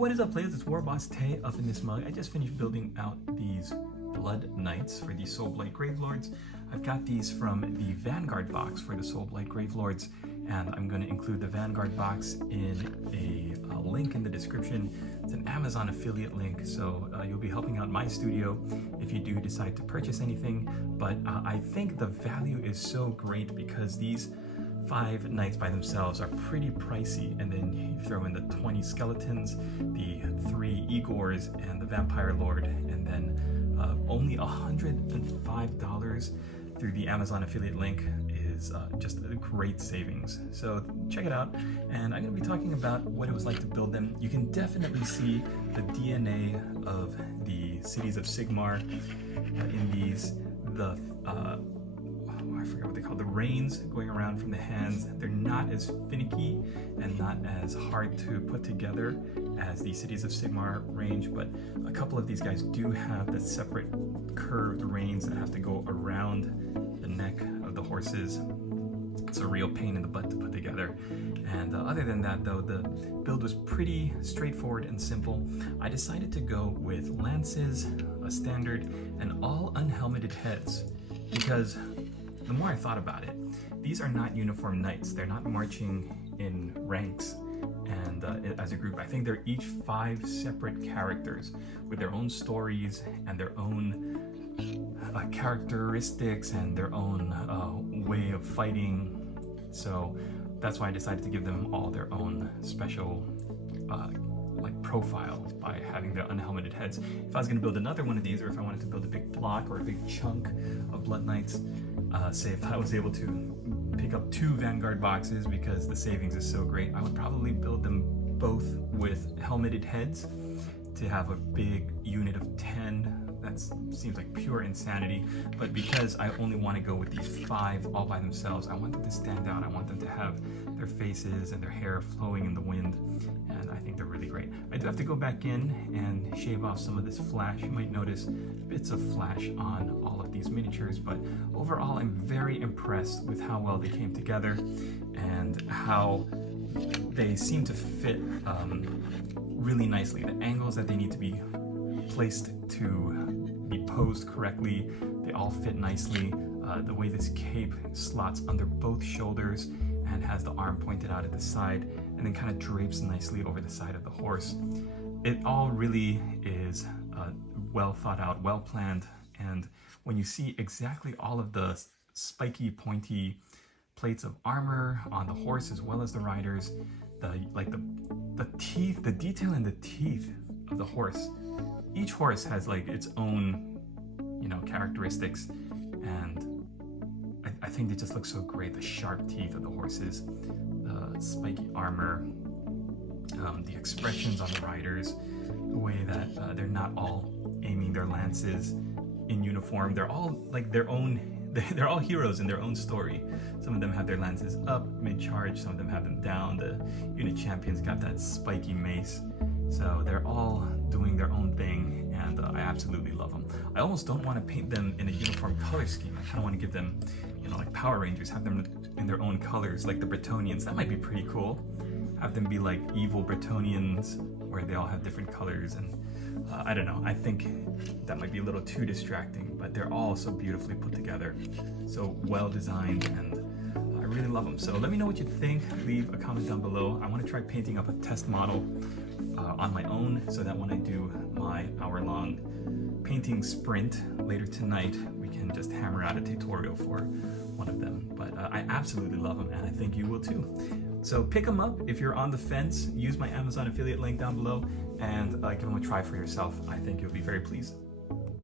What is up, players? It's Warboss Tay up in this mug. I just finished building out these Blood Knights for the Soulblight Gravelords. I've got these from the Vanguard box for the Soulblight Gravelords, and I'm going to include the Vanguard box in a link in the description. It's an Amazon affiliate link, so you'll be helping out my studio if you do decide to purchase anything. But I think the value is so great because these 5 knights by themselves are pretty pricey, and then you throw in the 20 skeletons, the 3 Igors, and the Vampire Lord, and then only $105 through the Amazon affiliate link is just a great savings. So check it out, and I'm going to be talking about what it was like to build them. You can definitely see the DNA of the cities of Sigmar in these. I forget what they call the reins going around from the hands. They're not as finicky and not as hard to put together as the Cities of Sigmar range, but a couple of these guys do have the separate curved reins that have to go around the neck of the horses. It's a real pain in the butt to put together. And other than that though, the build was pretty straightforward and simple. I decided to go with lances, a standard, and all unhelmeted heads because the more I thought about it, these are not uniform knights. They're not marching in ranks and as a group. I think they're each 5 separate characters with their own stories and their own characteristics and their own way of fighting. So that's why I decided to give them all their own special profiles by having their unhelmeted heads. If I was going to build another one of these, or if I wanted to build a big block or a big chunk of Blood Knights, say if I was able to pick up 2 Vanguard boxes because the savings is so great, I would probably build them both with helmeted heads to have a big unit of 10. That seems like pure insanity, but because I only want to go with these 5 all by themselves, I want them to stand out. I want them to have their faces and their hair flowing in the wind, and I think they're really great. I do have to go back in and shave off some of this flash. You might notice bits of flash on all of these miniatures, but overall I'm very impressed with how well they came together and how they seem to fit really nicely. The angles that they need to be placed to be posed correctly, they all fit nicely. The way this cape slots under both shoulders and has the arm pointed out at the side and then kind of drapes nicely over the side of the horse. It all really is well thought out, well planned, and when you see exactly all of the spiky, pointy plates of armor on the horse as well as the riders, the teeth, the detail in the teeth of the horse. Each horse has like its own, characteristics, and I think they just look so great. The sharp teeth of the horses, the spiky armor, the expressions on the riders, the way that they're not all aiming their lances in uniform. They're all like their own. They're all heroes in their own story. Some of them have their lances up mid-charge, some of them have them down. The unit champion's got that spiky mace. So they're all doing their own thing, and I absolutely love them. I almost don't want to paint them in a uniform color scheme. I kind of want to give them, like Power Rangers, have them in their own colors, like the Bretonnians. That might be pretty cool. Have them be like evil Bretonnians, where they all have different colors, and I don't know. I think that might be a little too distracting, but they're all so beautifully put together, so well designed, and I really love them. So let me know what you think. Leave a comment down below. I want to try painting up a test model on my own, so that when I do my hour-long painting sprint later tonight, we can just hammer out a tutorial for one of them. But I absolutely love them, and I think you will too. So pick them up if you're on the fence. Use my Amazon affiliate link down below and give them a try for yourself. I think you'll be very pleased.